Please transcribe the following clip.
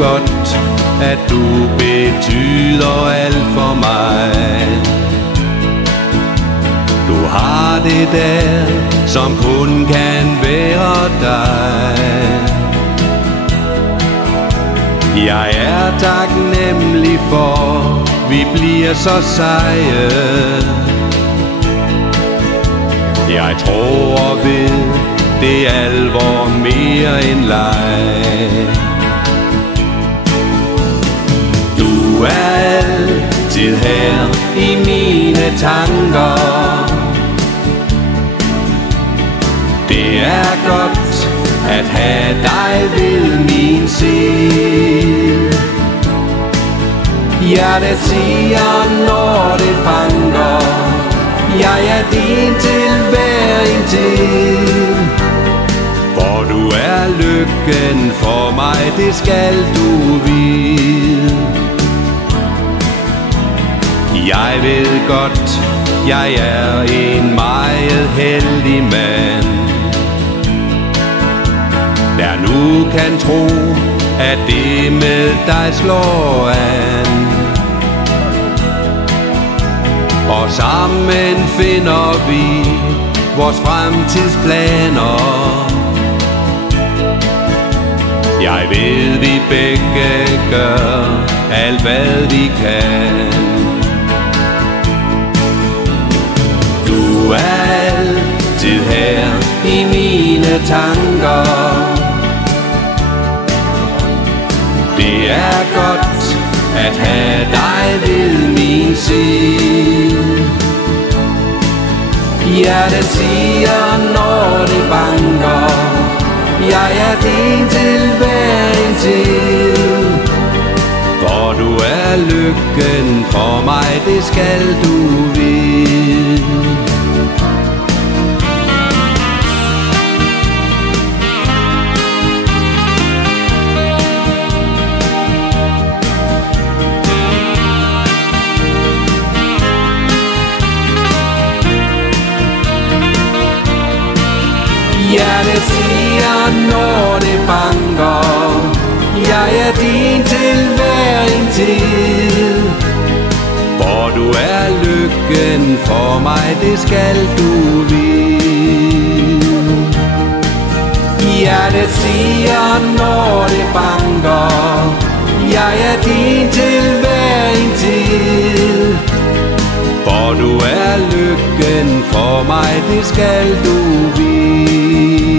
godt, at du betyder alt for mig. Du har det der, som kun kan være dig. Jeg er taknemmelig for, vi bliver så seje. Jeg tror og ved, det er alvor mere end leg. Du er altid her i mine tanker. Det er godt at have dig ved min side. Hjertet siger, når det banker, jeg er din til hver en tid. For du er lykken for mig, det skal du vide. Jeg ved godt, jeg er en meget heldig mand, der nu kan tro, at det med dig slår an. Og sammen finder vi vores fremtidsplaner. Jeg ved, vi begge gør alt, hvad vi kan. Du er altid her i mine tanker. Det er godt at have dig ved min side. Hjertet siger, når det banker, jeg er din til hver en tid. For du er lykken for mig, det skal du vide. Hjertet siger, når det banker, jeg er din til hver en tid. For du er lykken for mig, det skal du vide. Hjertet siger, når det banker, jeg er din til hver en tid. For du er lykken for mig, det skal du vide.